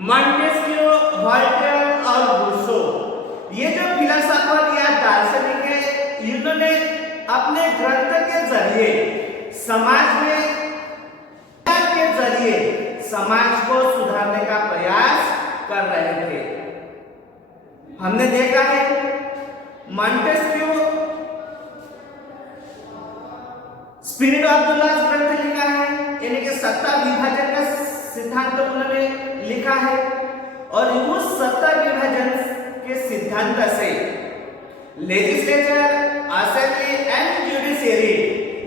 Montesquieu, Voltaire और Rousseau, ये जो फिलोसोफर या दार्शनिक है, इन्होंने अपने ग्रंथ के जरिए समाज में के जरिए समाज को सुधारने का प्रयास कर रहे थे। हमने देखा है Montesquieu spirit of the law ग्रंथ लिखा है, यानी कि सत्ता विभाजन का सिद्धांत उन्होंने लिखा है, और उस सत्ता विभाजन के सिद्धांत से लेजिस्लेचर, असेंबली एंड जुडिशियरी,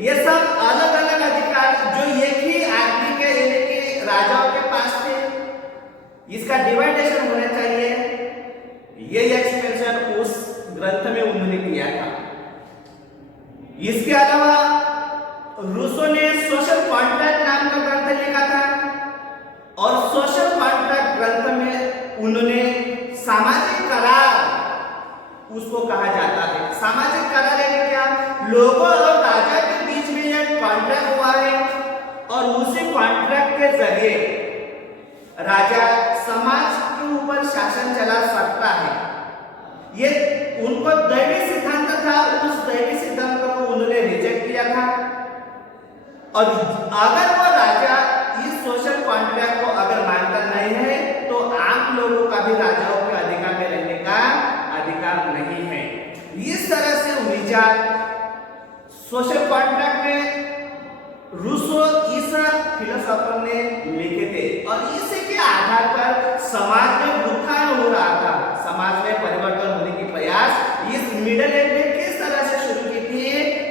ये सब अलग अलग अधिकार जो एक ही आदमी के यानी कि राजाओं के पास थे, इसका डिवाइडेशन होना चाहिए, ये एक्सप्रेशन उस ग्रंथ में उन्होंने किया था। इसके अलावा रूसो ने सोशल कॉन्ट्रैक्ट नाम का ग्रंथ लिखा था, और सोशल कॉन्ट्रैक्ट ग्रंथ में उन्होंने सामाजिक करार उसको कहा जाता है। सामाजिक करार यानी क्या? लोगों और राजा के बीच में एक कॉन्ट्रैक्ट हुआ है, और उसी कॉन्ट्रैक्ट के जरिए राजा समाज के ऊपर शासन चला सकता है। ये उनको दैवी सिद्धांत था, उस दैवी सिद्धांत को उन्होंने रिजेक्ट किया था, और अगर वो राजा इस सोशल कॉन्ट्रैक्ट को अगर मानता नहीं है तो आम लोगों का भी राजाओं के अधिकार में रहने का अधिकार नहीं है। इस तरह से विचार सोशल कॉन्ट्रैक्ट में रूसो इस फिलोसोफर ने लिखे थे, और इसी के आधार पर समाज में उत्थान हो रहा था, समाज में परिवर्तन होने की प्रयास इस मिडिल एज में किस तरह से शुरू की थी,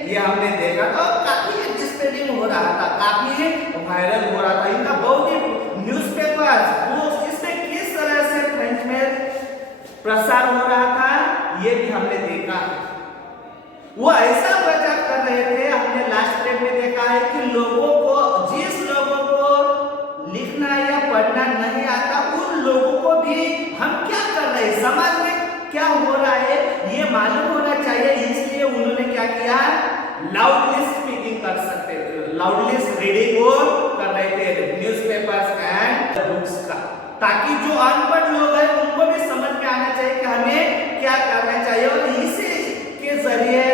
ये हमने देखा था। काफी स्प्रेडिंग हो रहा था, काफी वायरल हो रहा था, इनका बहुत ही न्यूज़पेपर्स वो इसमें किस तरह से फ्रेंच में प्रसार हो रहा था, ये भी हमने देखा है। वो ऐसा प्रचार कर रहे थे, हमने लास्ट स्टेप में देखा है कि लोगों को, जिस लोगों को लिखना या पढ़ना नहीं आता, उन लोगों को भी हम क्या कर रहे हैं, समाज में क्या हो रहा है, ये मालूम होना चाहिए। इसलिए उन्होंने क्या किया, लाउडली स्पीकिंग कर सकते थे, लाउडली रीडिंग वो कर रहे थे न्यूज़पेपर्स एंड बुक्स का, ताकि जो अनपढ़ लोग हैं उनको भी समझ में आना चाहिए कि हमें क्या करना चाहिए। और इसी के जरिए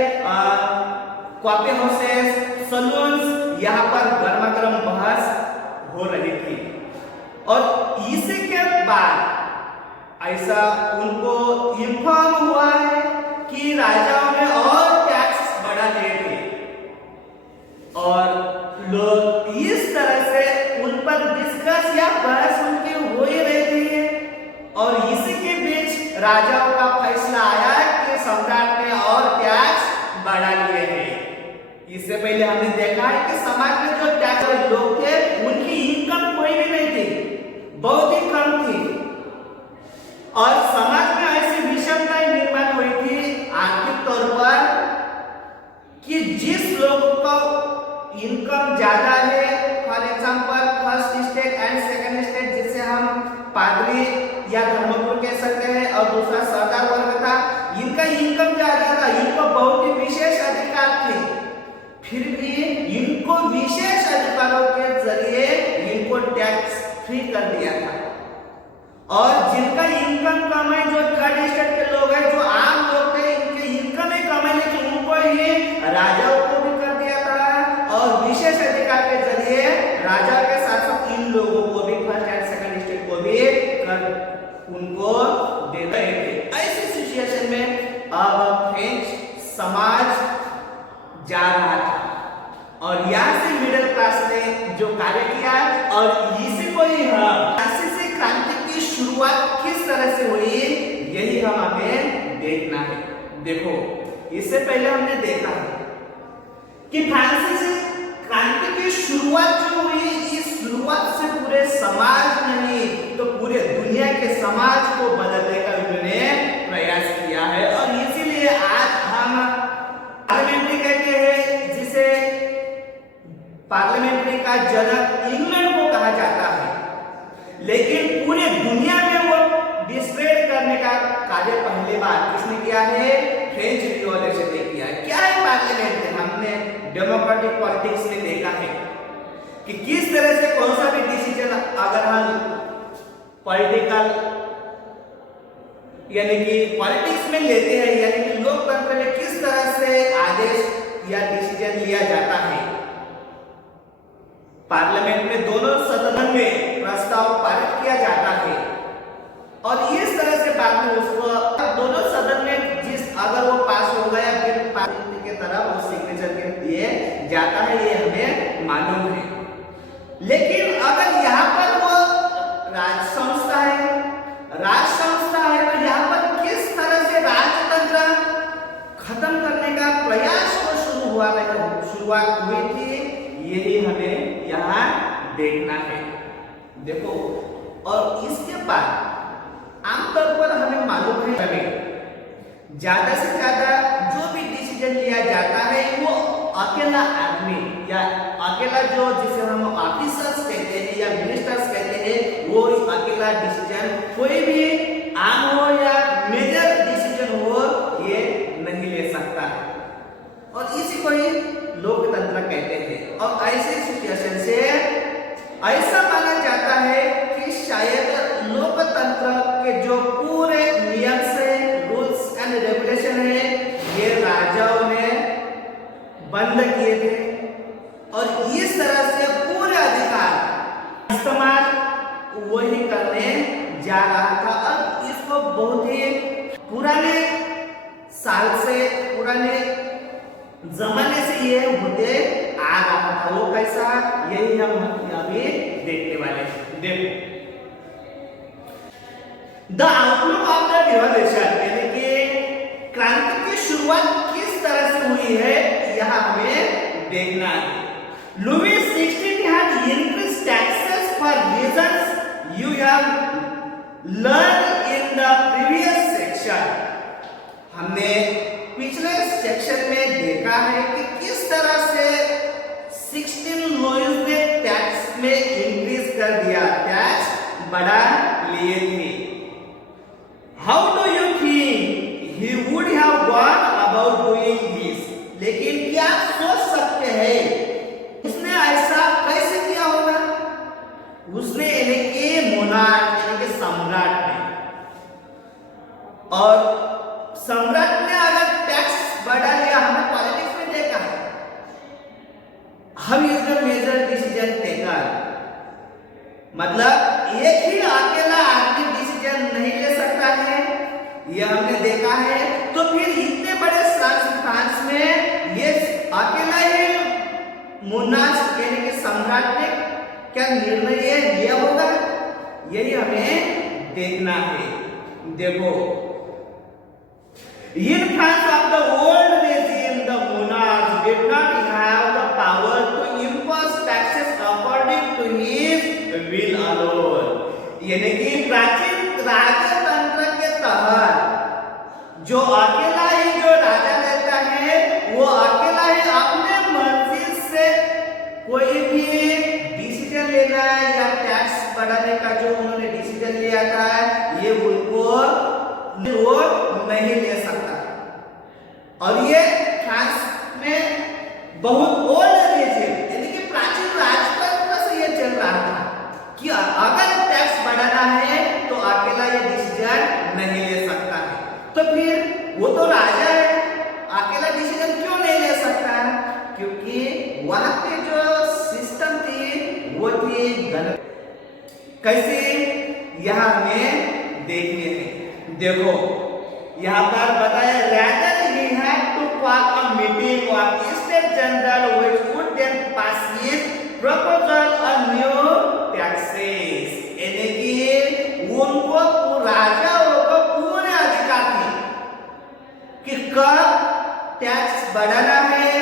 कॉफी हाउसेस, सलून्स, यहाँ पर गर्मा गर्म बहस हो रही थी, और इसी के बाद ऐसा उनको इन्फॉर्म हुआ है कि राजाओं ने और टैक्स बढ़ा दिए थे, और लोग इस तरह से उन पर डिस्कस या बहस उनकी हो ही रहती है, और इसी के बीच राजाओं का फैसला आया कि सम्राट ने और टैक्स बढ़ा लिए हैं। इससे पहले हमने देखा है कि समाज में जो टैक्स लोग थे उनकी इनकम कोई भी नहीं थी, बहुत ही कम थी, और समाज में ऐसी विषमताएं निर्माण हुई थी आर्थिक तौर पर कि जिस लोगों को इनकम ज्यादा है, for example first state and second state, जिसे हम पादरी या धर्मगुरु कह सकते हैं, और दूसरा सरदार वर्ग था, इनका इनकम ज्यादा था, इनको बहुत ही विशेष अधिकार थे, फिर भी इनको विशेष अधिकारों के जरिए इनको टैक्स फ्री कर दिया था। और जिनका इनकम कम है, जो थर्ड स्टेट के लोग हैं, जो आम लोग थे, इनके इनकम ही कम है, लेकिन उनको ही राजाओं को भी कर दिया था, और विशेष अधिकार के जरिए राजा के साथ साथ इन लोगों को भी फर्स्ट एंड सेकंड स्टेट को भी कर उनको दे रहे थे। ऐसी सिचुएशन में अब फ्रेंच समाज जा रहा था, और यहाँ से मिडिल क्लास ने जो कार्य किया, और इसी को ही हम फ्रांसीसी क्रांति की शुरुआत किस तरह से हुई, यही हम हमें देखना है। देखो, इससे पहले हमने देखा कि फ्रांसीसी क्रांति की शुरुआत जो हुई, इस शुरुआत से पूरे समाज नहीं तो पूरे दुनिया के समाज को बदलने का उन्होंने प्रयास किया है। और इसीलिए आज हम पार्लियामेंट्री कहते हैं, जिसे पार्लियामेंट्री का जनक इंग्लैंड को कहा जाता है, लेकिन पूरे दुनिया में वो डिस्प्रेड करने का कार्य पहली बार किसने किया है? फ्रेंच रिवॉल्यूशन ने किया है। क्या है पार्लियामेंट? हमने डेमोक्रेटिक पॉलिटिक्स में देखा है कि किस तरह से कौन सा भी डिसीजन अगर हम पॉलिटिकल यानी कि पॉलिटिक्स में लेते हैं, यानी कि लोकतंत्र में किस तरह से आदेश या डिसीजन लिया जाता है। पार्लियामेंट में दोनों सदन में प्रस्ताव पारित किया जाता है और इस तरह से बाद में उसको दोनों सदन में जिस अगर वो पास हो गया बिल पारित के तरह वो सिग्नेचर के दिए जाता है, ये हमें मालूम है। लेकिन अगर यहाँ पर वो राज संस्था है तो यहाँ पर किस तरह से राजतंत्र खत्म करने का प्रयास शुरुआत हुई थी, यही हमें यहाँ देखना है। देखो, और इसके बाद आमतौर पर हमें मालूम है हमें ज्यादा से ज्यादा जो भी डिसीजन लिया जाता है वो अकेला आदमी या अकेला जो जिसे हम ऑफिसर्स कहते हैं या मिनिस्टर्स कहते हैं, वो अकेला डिसीजन कोई भी आम हो या मेजर डिसीजन हो ये नहीं ले सकता है और इसी को ही लोकतंत्र कहते हैं। और ऐसे सिचुएशन से ऐसा माना जाता है कि शायद लोकतंत्र के जो पूरे नियम से रूल्स एंड रेगुलेशन है ये राजाओं ने बंद किए थे और इस तरह से पूरे अधिकार इस्तेमाल वही करने जा रहा था। अब इसको बहुत ही पुराने साल से पुराने जमाने से ये होते आ रहा था। वो कैसा, यही हम अभी देखने वाले हैं। देखो, the outlook of the revolution यानी कि क्रांति की शुरुआत किस तरह से हुई है यह हमें देखना है। Louis 16 had increased taxes for reasons you have learned in the previous section। हमने पिछले सेक्शन में देखा है कि किस तरह से 16 लुईस ने टैक्स में इंक्रीज कर दिया, टैक्स बढ़ा लिए थे। How do you think he would have gone about doing this? लेकिन क्या सोच सकते हैं उसने ऐसा कैसे किया होगा? उसने यानी कि मोनार्क यानी कि सम्राट ने, और सम्राट ने अगर टैक्स बढ़ा लिया, हमने पॉलिटिक्स में देखा है, हम is the major decision taker, मतलब एक ही अकेला आदमी डिसीजन नहीं ले सकता है, यह हमने देखा है। तो फिर इतने बड़े फ्रांस में ये अकेला ही मोनार्क यानी कि सम्राट ने क्या निर्णय लिया होगा, यही हमें देखना है। देखो, in France of the old regime, the monarch did not have the power to impose taxes according to his will alone। यानी कि प्राचीन राजतंत्र के तहत जो अकेला ही जो राजा रहता है वो अकेला ही अपने मर्जी से कोई भी डिसीजन लेना या टैक्स बढ़ाने का जो उन्होंने डिसीजन लिया था ये उनको वो नहीं ले सकता। और ये फ्रांस में बहुत ओल्ड रीजन यानी कि प्राचीन राजतंत्र से ये चल रहा था कि अगर टैक्स बढ़ाना है तो अकेला ये डिसीजन नहीं ले सकता है। तो फिर वो तो राजा है, अकेला डिसीजन क्यों नहीं ले सकता है? क्योंकि वहां पे जो सिस्टम थी वो थी गलत। कैसे, यहां हमें देखने हैं। देखो, यहाँ पर बताया rather he had to call a meeting of State General which would then pass his proposal on new taxes। यानी कि उनको राजाओं को पूरे अधिकार थे कि कब टैक्स बढ़ाना है,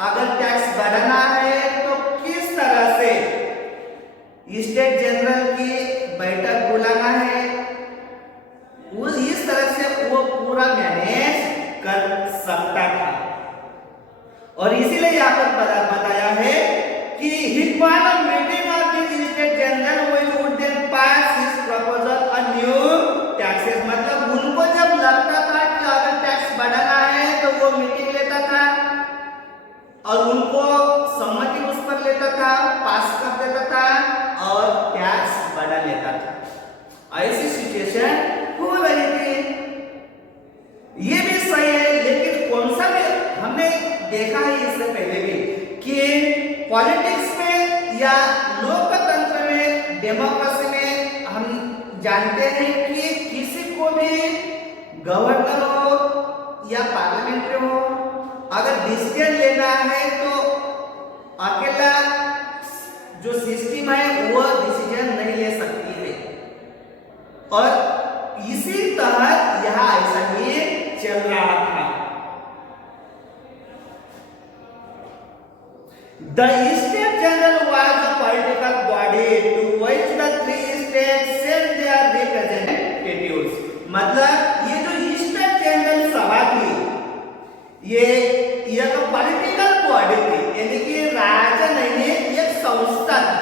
अगर टैक्स बढ़ाना है तो किस तरह से स्टेट जनरल की बैठक बुलाना है, वो इस तरह से वो पूरा मैनेज कर सकता था। और इसीलिए यहाँ पर बताया है कि he called a meeting of the state general which would then pass his proposal on new taxes। मतलब उनको जब लगता था कि अगर टैक्स बढ़ाना है तो वो मीटिंग लेता था और उनको सम्मति उस पर लेता था, पास कर देता था और टैक्स बढ़ा लेता था। ऐसी सिचुएशन हो रही थी। ये भी सही है, लेकिन कौन सा भी हमने देखा है इससे पहले भी कि पॉलिटिक्स में या लोकतंत्र में, डेमोक्रेसी में हम जानते हैं कि किसी को भी गवर्नर हो या पार्लियामेंट्री हो, अगर डिसीजन लेना है तो अकेला जो सिस्टम है वो डिसीजन नहीं ले सकती है। और इसी तरह यहां ऐसा ही चल रहा था। The State General was a political body to which the three states sent their representatives. मतलब ये जो स्टेट जनरल सभा थी ये एक पॉलिटिकल बॉडी थी, यानी कि राज्य नहीं, एक संस्था थी।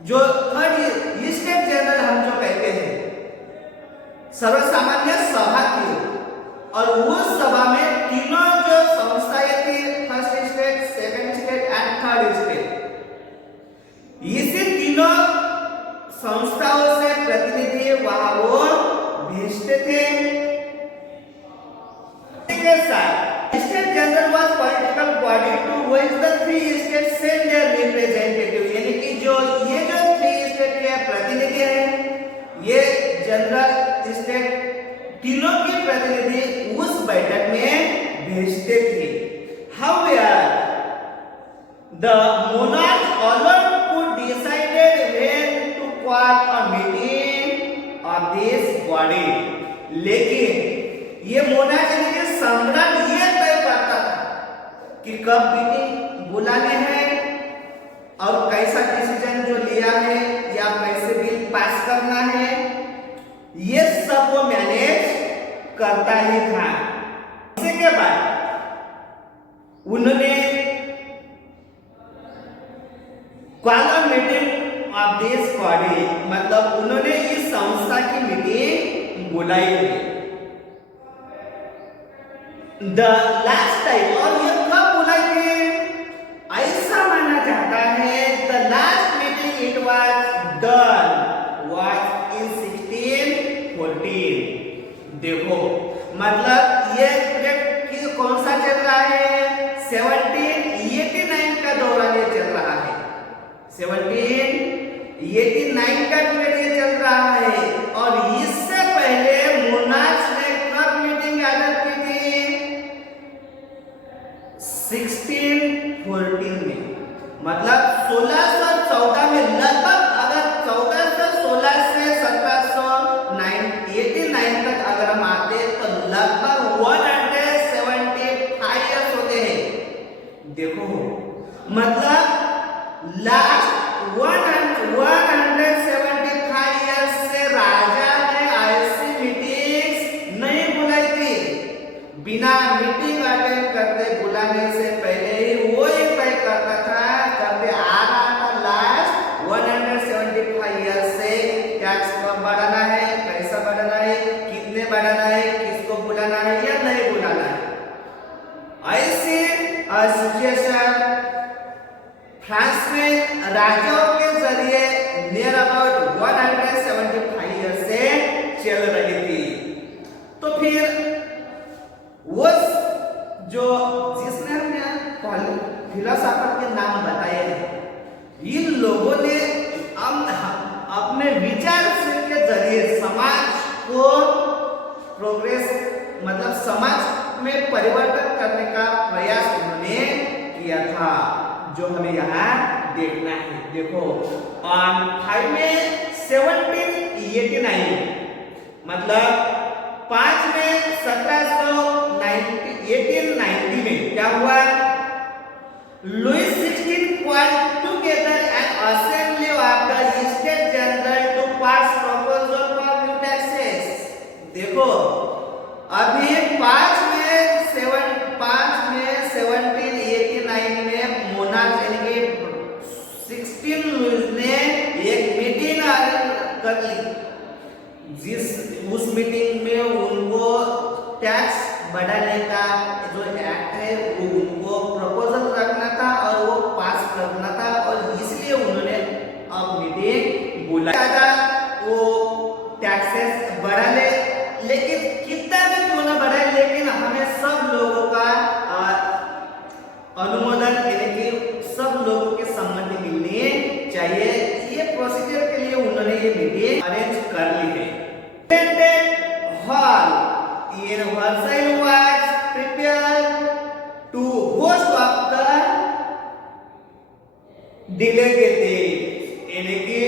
जो थर्ड स्टेट जनरल हम जो कहते हैं सर्वसामान्य सभा थी, और उस सभा में तीनों जो संस्थाएं थी, first state, second state and third state, इसी तीनों संस्थाओं से प्रतिनिधि वहां वो भेजते थे। State general was political body to which the three state send their representative, यानी कि ये जो थ्री स्टेट के प्रतिनिधि हैं, ये जनरल स्टेट तीनों के प्रतिनिधि उस बैठक में भेजते थे। However, the monarch alone could decide when to call a meeting of this body. लेकिन ये मोनार्क यानी कि सम्राट ये तय करता था कि कब मीटिंग बुलाने हैं और कैसा डिसीजन जो लिया है या कैसे बिल पास करना है, ये सब वो मैनेज करता ही था। इसके बाद उन्होंने call meeting of this body, मतलब उन्होंने इस संस्था की मीटिंग बुलाई है। द लास्ट टाइम, और ये कब बुलाई थी? ऐसा माना जाता है the last meeting it was done was in 1614। देखो मतलब ये पीरियड कौन सा चल रहा है? 1789 का दौरान ये चल रहा है। 1789 का पीरियड ये चल रहा है। और इससे पहले मोनार्क्स ने कब मीटिंग आयोजित की थी? 1614 में, मतलब 1614 में। लगभग अगर 1416 से 1789 तक अगर हम आते तो लगभग 175 इयर्स होते हैं। देखो मतलब लास्ट 175 इयर्स से राजा ने ऐसी मीटिंग्स नहीं बुलाई थी। बिना मीटिंग अटेंड करते बुलाने से पहले ही वो ये तय करता था, करते आ रहा था लास्ट 175 इयर्स से टैक्स कब बढ़ाना है, कैसा बढ़ाना है, कितने बढ़ाना है, किसको बुलाना है या नहीं बुलाना है। ऐसी सिचुएशन फ्रांस में राजाओं के जरिए नियर अबाउट 175 इयर्स से चल रही थी। तो फिर वो जो जिसने हमने फिलोसोफर के नाम बताए हैं, इन लोगों ने अपने विचार के जरिए समाज को प्रोग्रेस, मतलब समाज में परिवर्तन करने का प्रयास उन्होंने किया था, जो हमें यहाँ देखना है। देखो ऑन 5 में 1789, मतलब 5 में 1890 में क्या हुआ? Louis 16 called together an assembly of the States General to pass proposal for new taxes। देखो अभी 5 में 1789 में मोनार्क यानी कि 16 लुइस ने एक मीटिंग कर ली, उस मीटिंग में उनको टैक्स बढ़ाने का जो एक्ट है वो उनको प्रपोजल रखना था और वो पास करना था, और इसलिए उन्होंने अब मीटिंग बुलाया था। वो टैक्सेस बढ़ा ले, लेकिन कितना भी क्यों ना बढ़ाए, लेकिन हमें सब लोगों का अनुमोदन यानी कि सब लोगों की सम्मति मिलनी चाहिए। ये प्रोसीजर के लिए उन्होंने ये मीटिंग अरेंज कर ली है। Hall in Versailles was prepared to host of the delegates, यानी कि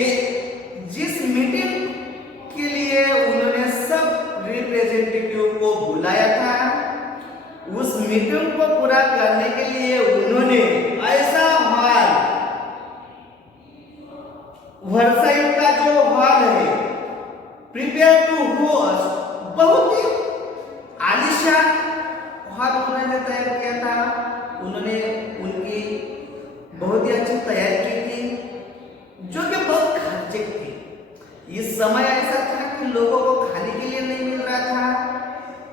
जिस मीटिंग के लिए उन्होंने सब रिप्रेजेंटेटिव को बुलाया था, उस मीटिंग को पूरा करने के लिए उन्होंने ऐसा हॉल, वर्साइल का जो हॉल है, प्रिपेयर टू होस्ट, बहुत ही आलिशान हॉल उन्होंने तैयार किया था। उन्होंने उनकी बहुत ही अच्छी तैयारी की थी, जो कि बहुत खर्चिक थी। इस समय ऐसा था कि लोगों को खाने के लिए नहीं मिल रहा था,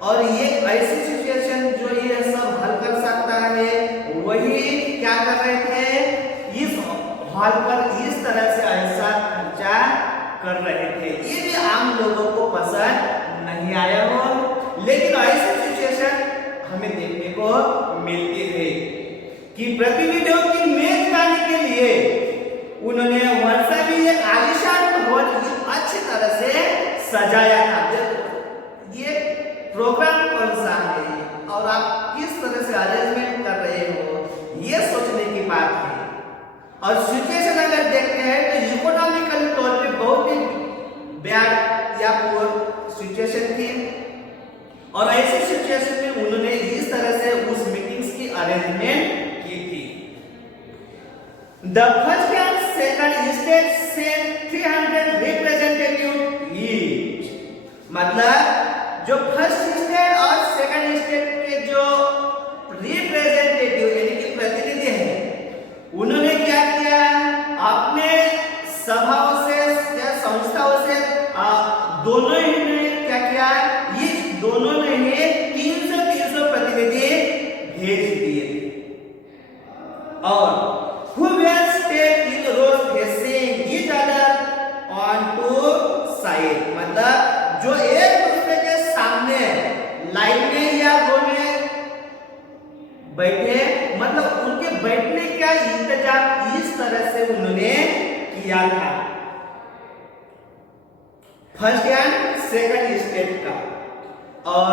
और ये ऐसी सिचुएशन जो ये सब हल कर सकता है, वही क्या कर रहे थे, इस हॉल पर इस तरह से ऐसा खर्चा कर रहे थे। ये भी आम लोगों को पसंद नहीं आया हो, लेकिन ऐसी सिचुएशन हमें देखने को मिलती है कि प्रतिनिधियों की मेजबानी के लिए उन्होंने वर्साइल एक आलीशान भवन अच्छी तरह से सजाया था। ये प्रोग्राम कौन सा है और आप किस तरह से अरेंजमेंट कर रहे हो, ये सोचने की बात है। और सिचुएशन अगर देखते हैं तो इकोनॉमिकल तौर पे बहुत ही बैड या पुअर सिचुएशन थी, और ऐसी सिचुएशन में उन्होंने इस तरह से उस मीटिंग्स की अरेंजमेंट की थी। The first and second state sent 300 representative each, मतलब जो फर्स्ट स्टेट और सेकंड स्टेट के जो रिप्रेजेंटेटिव यानी कि प्रतिनिधि हैं, उन्होंने क्या किया, अपने सभाओं से या संस्थाओं से दोनों ही ने क्या किया, ये दोनों ने 300 प्रतिनिधि भेज दिए थे, और who were stayed in rows facing each other on two sides, मतलब जो एक दूसरे के सामने लाइन में या रो में बैठे, मतलब उनके बैठने का इंतजाम इस तरह से उन्होंने किया था फर्स्ट एंड सेकंड स्टेट का। और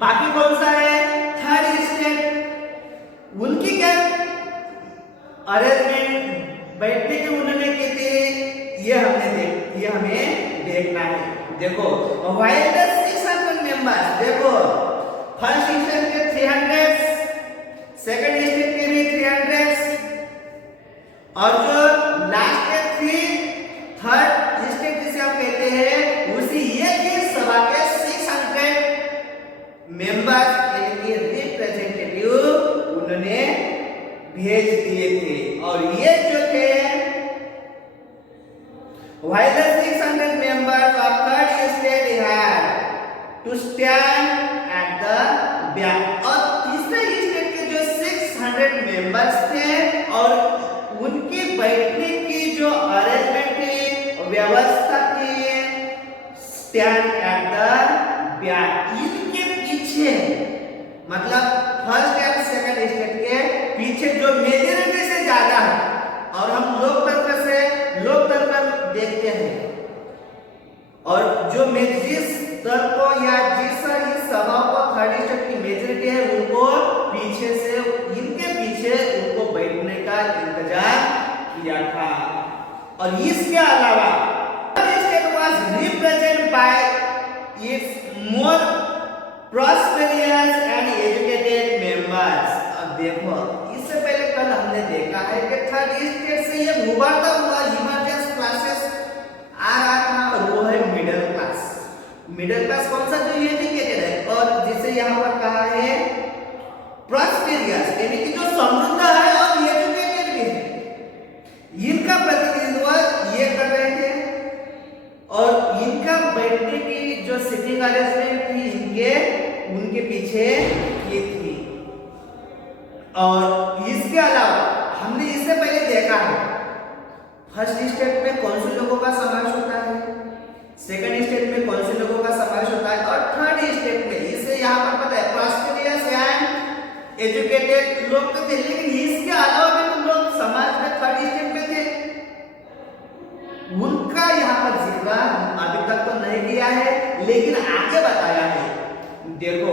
बाकी कौन सा है, थर्ड स्टेट, उनकी क्या अरेंजमेंट बैठने की उन्होंने की थी, ये हमें देखना है। देखो व्हाइल द 600 मेंबर्स, देखो फर्स्ट स्टेट के 300, सेकंड स्टेट के भी 300, और जो लास्ट के थर्ड स्टेट जिसे हम कहते हैं, उसी एक ही सभा के 600 मेंबर्स यानी कि रिप्रेजेंटेटिव उन्होंने भेज दिए थे। और ये जो थे while the 600 members of third state had to stand at the back, और तीसरे स्टेट के जो 600 मेंबर्स थे और उनकी बैठने की जो अरेंजमेंट थी, व्यवस्था थी, स्टैंड एट द बैक, इनके पीछे, मतलब फर्स्ट एंड सेकंड स्टेट के पीछे जो मेजॉरिटी से ज्यादा है, और हम लोकतंत्र देखते हैं, और जो जिस दल को या जिस सभा को थर्ड स्टेट की मेजॉरिटी है, उनको पीछे से, इनके पीछे उनको बैठने का इंतजाम किया था। और इसके अलावा state was represented by it's more prosperous and educated members. अब देखो, इससे पहले कल हमने देखा है कि थर्ड स्टेट से ये उभरता हुआ इमर्जेंस क्लासेस आ रहा था, और वो है मिडिल क्लास। मिडिल क्लास कौन सा, जो एजुकेटेड है, और जिसे यहाँ पर कहा है प्रॉस्पेरियस यानी कि जो समृद्ध है और एजुकेटेड भी है, इनका प्रतिनिधित्व ये कर रहे थे। और इनका बैठने की जो सिटिंग अरेंजमेंट थी, उनके पीछे ये थी। और इसके अलावा हमने इससे पहले देखा है फर्स्ट स्टेट में कौन से लोगों का समावेश होता है, सेकंड स्टेट में कौन से लोगों का समावेश होता है, और थर्ड स्टेट में इसे यहाँ पर पता है प्रॉस्पेरियस एंड एजुकेटेड लोग तो थे, लेकिन इसके अलावा भी तो लोग समाज में थर्ड स्टेट में थे, उनका यहाँ पर जिक्र अभी तक तो नहीं किया है, लेकिन आगे बताया है। देखो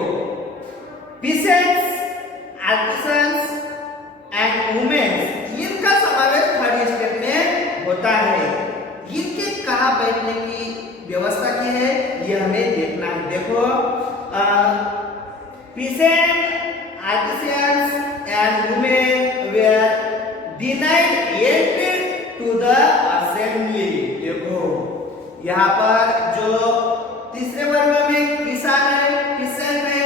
पीसेंट्स, आर्टिसंस एंड वुमेन्स, इनका समावेश थर्ड स्टेट में होता है। इनके कहाँ बैठने की व्यवस्था की है ये हमें देखना है। देखो peasant, artisans and women were denied entry to the assembly। देखो यहाँ पर जो तीसरे वर्ग में किसान है, peasant है,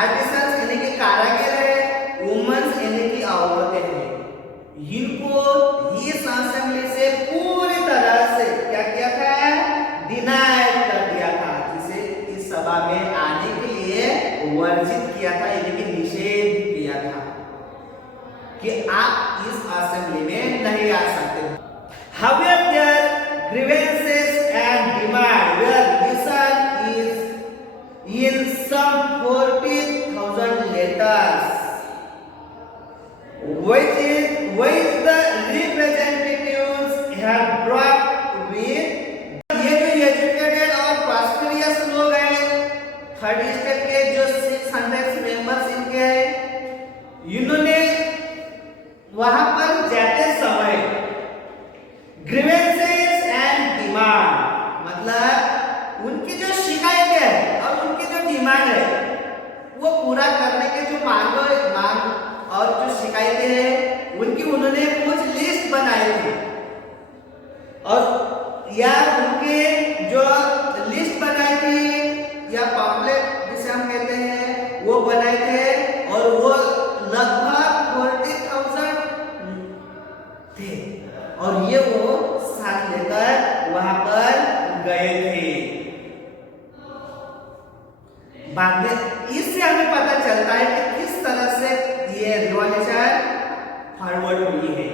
artisans यानी कि कारीगर है, women यानी कि औरतें हैं, इनको इस असेंबली से पूरी तरह से क्या किया था, डिनाइड कर दिया था, जिसे इस सभा में आने के लिए वर्जित किया था, यानी कि निषेध किया था कि आप इस असेंबली में नहीं आ सकते। However, their grievances and demand were listened in some 40,000 letters, which the representatives have brought with। ये जो एजुकेटेड और प्रॉस्पेरियस लोग हैं, थर्ड स्टेट के जो 600 मेंबर्स इनके हैं, इन्होंने वहां पर जाते समय ग्रीवेंसेस एंड डिमांड, मतलब उनकी जो शिकायतें हैं और उनकी जो डिमांड है वो पूरा करने के जो मांग और जो शिकायतें हैं उनकी उन्होंने कुछ लिस्ट बनाई थी, और या उनके जो लिस्ट बनाई थी या पॉम्पलेट जिसे हम कहते हैं वो बनाए थे, और वो लगभग 40,000 थे, और ये वो साथ लेकर वहां पर गए थे। बाद में इससे हमें पता चलता है कि किस तरह से ये रिवॉल्यूशन फॉरवर्ड हुई है।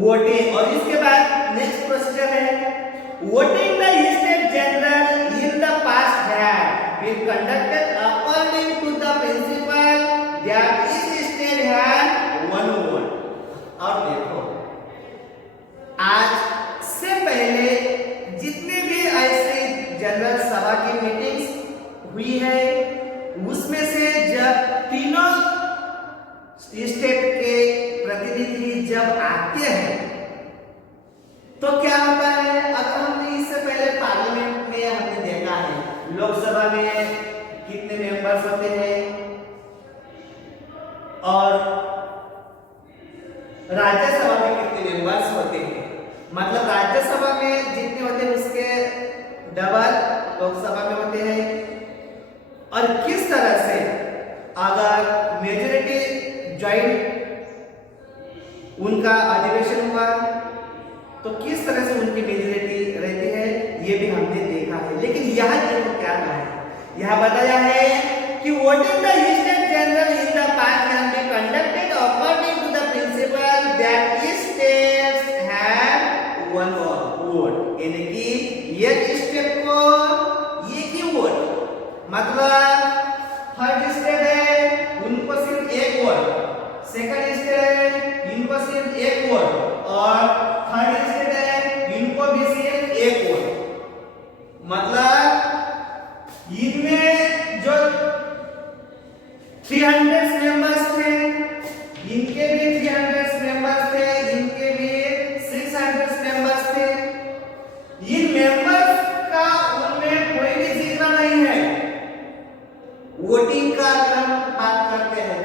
वोटिंग, और इसके बाद नेक्स्ट प्रोसीजर है voting. The state general in the past had been conducted according to the principle that each state had one vote. और देखो आज से पहले जितने भी ऐसे जनरल सभा की मीटिंग्स हुई है उसमें से जब तीनों स्टेट के प्रतिनिधि जब आते हैं तो क्या होता है, अगर हमने इससे पहले पार्लियामेंट में हमने देखा है लोकसभा में कितने मेंबर्स होते हैं और राज्यसभा में कितने मेंबर्स होते हैं, मतलब राज्यसभा में जितने होते हैं उसके डबल लोकसभा में होते हैं। और किस तरह से अगर मेजॉरिटी ज्वाइंट उनका अधिवेशन हुआ तो किस तरह से उनकी मेजॉरिटी रहती है ये भी हमने देखा है। लेकिन यहाँ देखो क्या कहा है, यहाँ बताया है कि voting the state general in the past can be conducted according to the principle that states have one vote, यानी कि एक स्टेट को एक ही वोट, मतलब थर्ड स्टेट है उनको सिर्फ एक वोट, सेकंड स्टेट है इनको सिर्फ एक वोट, और थर्ड स्टेट है इनको भी सिर्फ एक वोट। मतलब इनमें जो 300 मेंबर्स थे इनके भी 300 मेंबर्स थे, इनके भी 600 मेंबर्स थे। इन मेंबर्स का उनमें कोई भी जिक्र नहीं है। वोटिंग का अगर हम बात करते हैं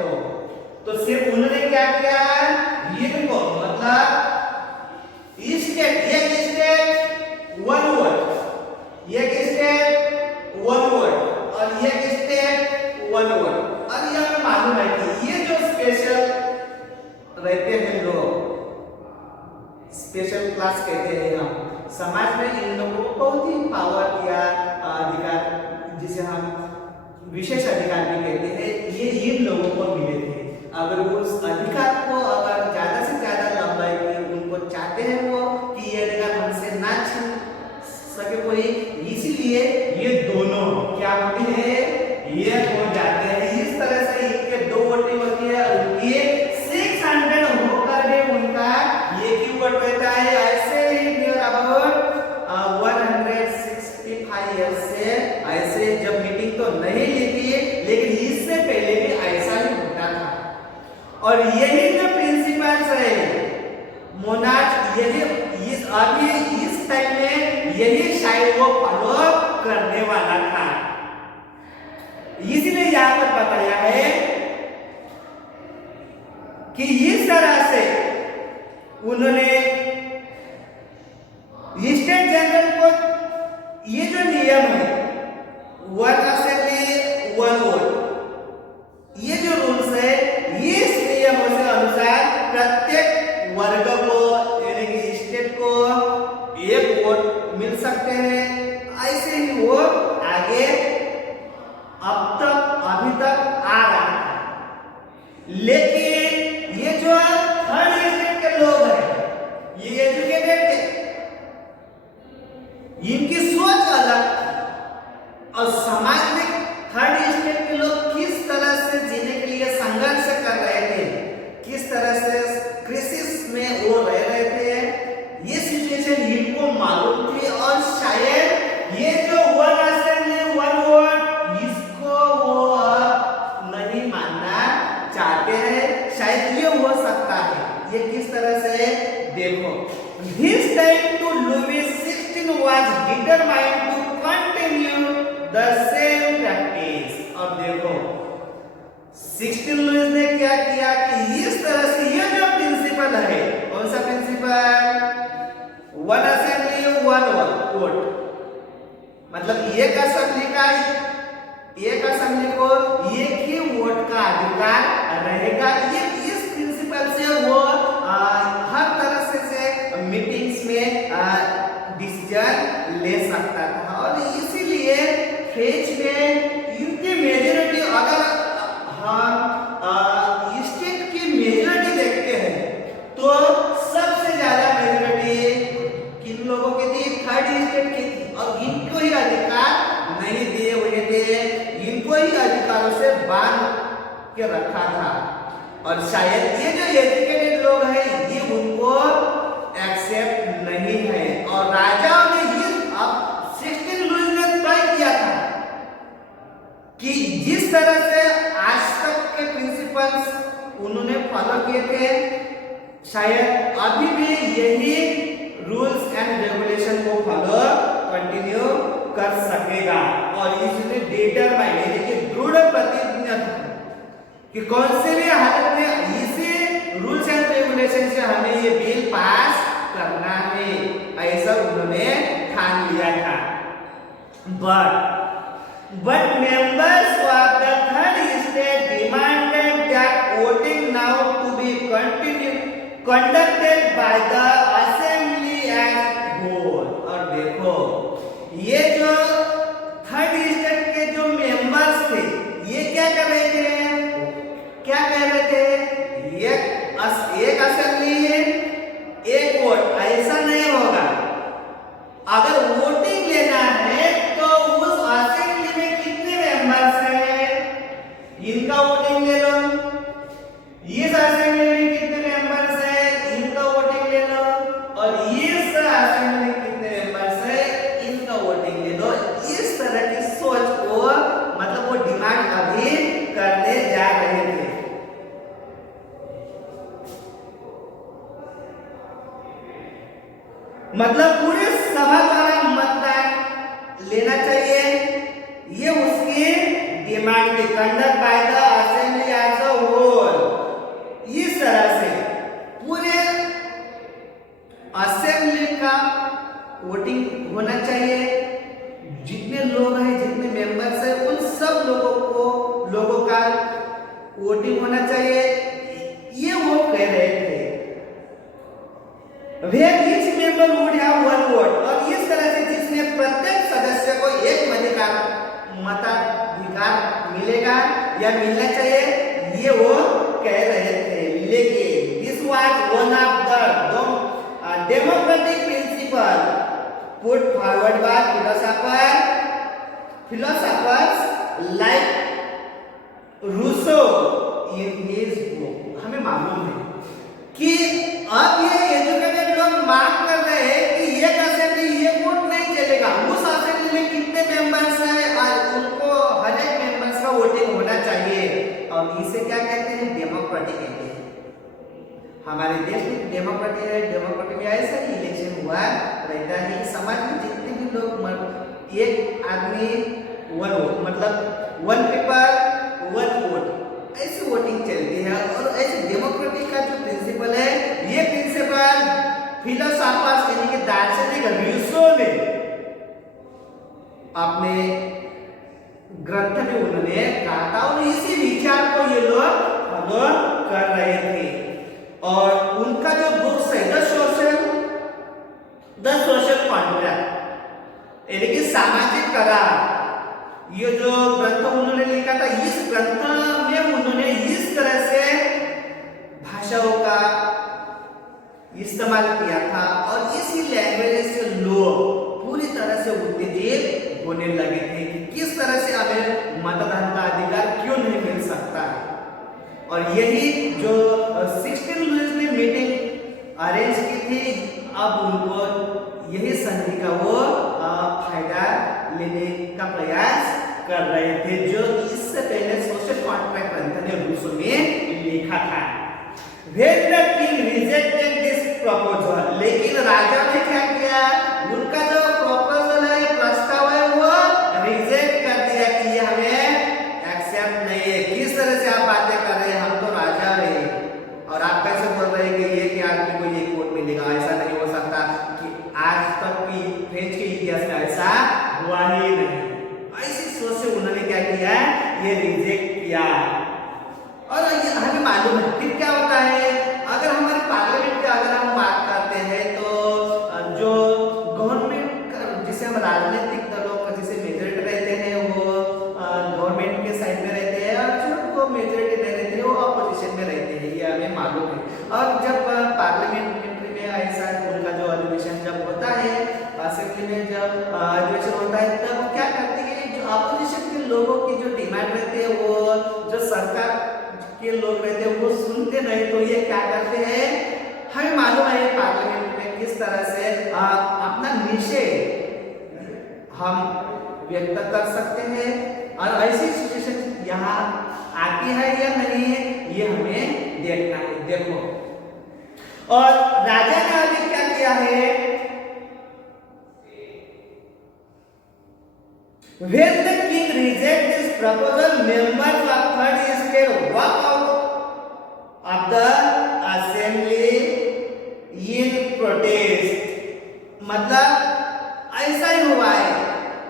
तो सिर्फ उन्होंने क्या किया, इनको मतलब एक स्टेट वन वोट, एक स्टेट वन वोट और एक स्टेट वन वोट। अब ये हमें मालूम है कि ये जो स्पेशल रहते हैं लोग, स्पेशल क्लास कहते हैं हम समाज में, इन लोगों को बहुत ही पावर या अधिकार जिसे हम विशेष अधिकार भी कहते हैं, ये इन लोगों को मिले थे। अगर वो उस अधिकार को अगर ज्यादा से ज्यादा लंबाई की उनको चाहते हैं वो कि ये अधिकार हमसे ना सके कोई, इसीलिए ये दोनों क्या होते हैं, ये हो जाते हैं। इस तरह से इनके दो वोटिंग होती है, उनकी 600 होकर भी उनका ये की वोट रहता है। ऐसे ही नियर अबाउट 165 ईयर्स से ऐसे जब मीटिंग तो नहीं ली थी, लेकिन इससे पहले भी ऐसा ही होता था। और यही जो प्रिंसिपल्स है मोनार्च, यही अभी इस टाइम में यही शायद वो फॉलो करने वाला था। इसलिए यहां पर बताया है कि इस तरह से उन्होंने स्टेट जनरल को ये जो नियम है 1 असेंबली 1 वोट, ये जो रूल्स है, इस नियमों से अनुसार प्रत्येक वर्ग को यानी कि स्टेट को एक वोट मिल सकते हैं। ऐसे ही वो आगे अभी तक आ रहा था। लेकिन ये जो थर्ड स्टेट के लोग हैं, ये एजुकेटेड थे, इनकी सोच अलग थी। और समाज में थर्ड स्टेट के लोग किस तरह से जीने के लिए संघर्ष कर रहे थे, किस तरह से क्राइसिस में वो रह रहे थे, ये सिचुएशन इनको मालूम थी। और शायद ये जो 1 असेंबली 1 वोट, इसको वो नहीं मानना चाहते हैं। शायद ये हो सकता है। ये किस तरह से देखो, this time to Louis XVI was determined to continue the same practice। और देखो 16 लुईस ने क्या किया कि इस तरह से ये जो प्रिंसिपल है, कौन सा प्रिंसिपल, 1 असेंबली 1 वोट, मतलब एक असेंबली को एक ही वोट का अधिकार रहेगा। ये इस प्रिंसिपल से वो हर तरह से मीटिंग्स में डिसीजन ले सकता था। और इसीलिए फेज में इनकी मेजॉरिटी, अगर हम स्टेट की मेजॉरिटी देखते हैं तो सबसे ज्यादा मेजॉरिटी किन लोगों की थी, थर्ड स्टेट की थी। और इनको ही अधिकार नहीं दिए हुए थे, इनको ही अधिकारों से बांध के रखा था। और शायद ये जो एजुकेटेड लोग हैं, ये उनको एक्सेप्ट नहीं है। और राजाओं ने ये अब 16 लुईस ने तय किया था कि जिस तरह से आज तक के प्रिंसिपल्स उन्होंने फॉलो किए थे, शायद अभी भी यही रूल्स एंड रेगुलेशन को फॉलो कंटिन्यू कर सकेगा। और इसने डिटरमाइन यानी कि दृढ़ प्रतिज्ञा कि कौन से भी हालत में इसी रूल्स एंड रेगुलेशन से हमें ये बिल पास करना है, ऐसा उन्होंने ठान लिया था। But members of the third state demanded that voting now to be conducted by the assembly as whole। और देखो ये जो थर्ड स्टेट के जो मेंबर्स थे, ये क्या कर रहे थे, क्या कह रहे थे, एक असेंबली है एक वोट, ऐसा नहीं होगा। अगर वोटिंग लेना है तो उस असेंबली में कितने मेंबर्स हैं, इनका वोटिंग ले लो। इस असेंबली में कितने मेंबर्स हैं, इनका वोटिंग ले लो। और इस असेंबली में कितने मेंबर्स हैं, इनका वोटिंग ले लो। इस तरह की सोच को मतलब वो डिमांड अभी करने जा रहे थे। मतलब पूरे सभा द्वारा मतदान लेना चाहिए, ये उसकी डिमांड थी। Conduct by the assembly as a whole, इस तरह से पूरे असेंबली का वोटिंग होना चाहिए। जितने लोग हैं, जितने मेंबर्स हैं, उन सब लोगों का वोटिंग होना चाहिए, ये वो कह रहे थे। Where each member would have 1 vote। और इस तरह से जिसमें प्रत्येक सदस्य को एक मताधिकार मिलेगा या मिलना चाहिए, ये वो कह रहे थे। लेकिन this was one of the democratic principle put forward by philosophers like Rousseau in his book। हमें मालूम है कि अब ये एजुकेटेड लोग मांग कर रहे हैं कि ये असेंबली ये वोट नहीं चलेगा, उस असेंबली में कितने मेंबर्स हैं और उनको हर एक मेंबर्स का वोटिंग होना चाहिए, और इसे क्या कहते हैं, डेमोक्रेटिक कहते हैं। हमारे देश में डेमोक्रेटिक है, डेमोक्रेटिक में ऐसा ही इलेक्शन हुआ रहता है कि समाज में जितने भी लोग, एक आदमी वन वोट, मतलब वन पेपर वन वोट, ऐसी वोटिंग चलती है। और ऐसे डेमोक्रेटिक का जो प्रिंसिपल है, ये प्रिंसिपल फिलोसोफर्स यानी कि दार्शनिक रूसो ने अपने ग्रंथ में उन्होंने कहा था, और इसी विचार को ये लोग फॉलो कर रहे थे। और उनका जो बुक्स है द सोशल कॉन्ट्रैक्ट यानी कि सामाजिक करार, ये जो ग्रंथ उन्होंने लिखा था, इस ग्रंथ में उन्होंने इस तरह से भाषाओं का इस्तेमाल किया था, और इसी लैंग्वेज से लोग पूरी तरह से उत्तेजित होने लगे थे कि किस तरह से हमें मतदान का अधिकार क्यों नहीं मिल सकता। और यही जो 16 लुईस ने मीटिंग अरेंज की थी, अब उनको यही संधि का वो फायदा लेने का प्रयास कर रहे थे, जो इससे पहले सोशल कॉन्ट्रैक्ट ग्रंथ ने रूसो में लिखा था। When the king rejected this proposal, लेकिन राजा ने क्या किया, उनका जो प्रपोजल है, प्रस्ताव है, वो रिजेक्ट कर दिया कि ये हमें एक्सेप्ट नहीं है। किस तरह से आप बातें कर रहे हैं, हम तो राजा है और आप कैसे बोल रहे हैं कि ये कि आदमी को ये कोर्ट मिलेगा, ऐसा नहीं हो सकता, कि आज तक की फ्रेंच के इतिहास में ऐसा हुआ ही नहीं। ऐसी सोच से उन्होंने क्या किया, ये रिजेक्ट किया। और हमें मालूम है फिर क्या होता है, अगर हमारे पार्लियामेंट की अगर हम बात करते हैं, तो जो गवर्नमेंट जिसे हम राजनीतिक दलों का जिसे मेजोरिटी रहते हैं, वो गवर्नमेंट के साइड में रहते हैं, और जो मेजोरिटी नहीं रहते हैं वो अपोजिशन में रहते हैं, ये हमें मालूम है। और जब पार्लियामेंट में ऐसा उनका जो अधिवेशन जब होता है, असेंबली में जब अधिवेशन होता है, तब क्या करती है, जो अपोजिशन के लोगों की जो डिमांड रहती है, वो जो सरकार के लोग रहते हैं वो सुनते नहीं, तो ये क्या करते हैं, हमें मालूम है पार्लियामेंट में किस तरह से अपना निषेध हम व्यक्त कर सकते हैं, और ऐसी सिचुएशन यहाँ आती है या नहीं है, ये हमें देखना है। देखो, और राजा ने अभी क्या किया है, when the king reject this proposal, members of third estate walk out of the assembly in protest। मतलब ऐसा ही हुआ है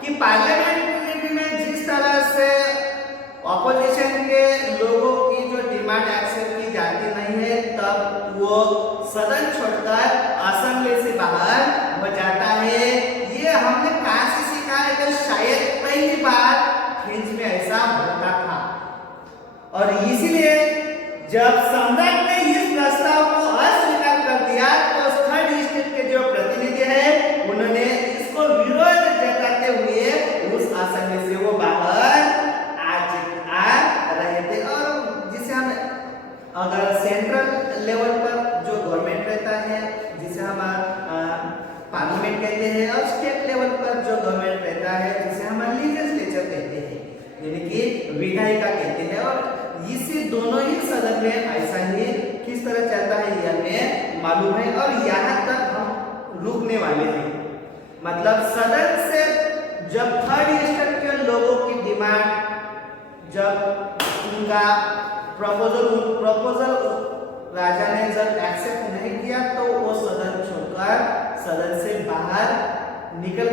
कि पार्लियामेंट में जिस तरह से ऑपोजिशन के लोगों की जो डिमांड एक्सेप्ट की जाती नहीं है, तब वो सदन छोड़कर असेंबली से बाहर हो जाता है। ये हमने कहां से सीखा है, कि शायद पहली बार फ्रेंच में ऐसा होता था, और इसीलिए जब सम्राट ने इस प्रस्ताव को अस्वीकार कर दिया, तो थर्ड स्टेट के जो प्रतिनिधि हैं, उन्होंने इसको विरोध जताते हुए उस असेंबली से वो बाहर आ रहे थे। और जिसे हम अगर सेंट्रल लेवल पर जो गवर्नमेंट रहता है, जिसे हम पार्लियामेंट कहते हैं, और स्टेट लेवल पर जो गवर्नमेंट रहता है, जिसे हम लेजिस्लेचर कहते हैं, यानी कि विधायिका कहते हैं। और इसी दोनों ही सदन में ऐसा ही किस तरह चलता है, ये हमें मालूम है, और यहाँ तक हम रुकने वाले हैं। मतलब सदन से जब थर्ड स्टेट के लोगों की डिमांड, जब उनका प्रपोजल राजा ने जब एक्सेप्ट नहीं किया, तो वो सदन छोड़कर सदन से बाहर निकल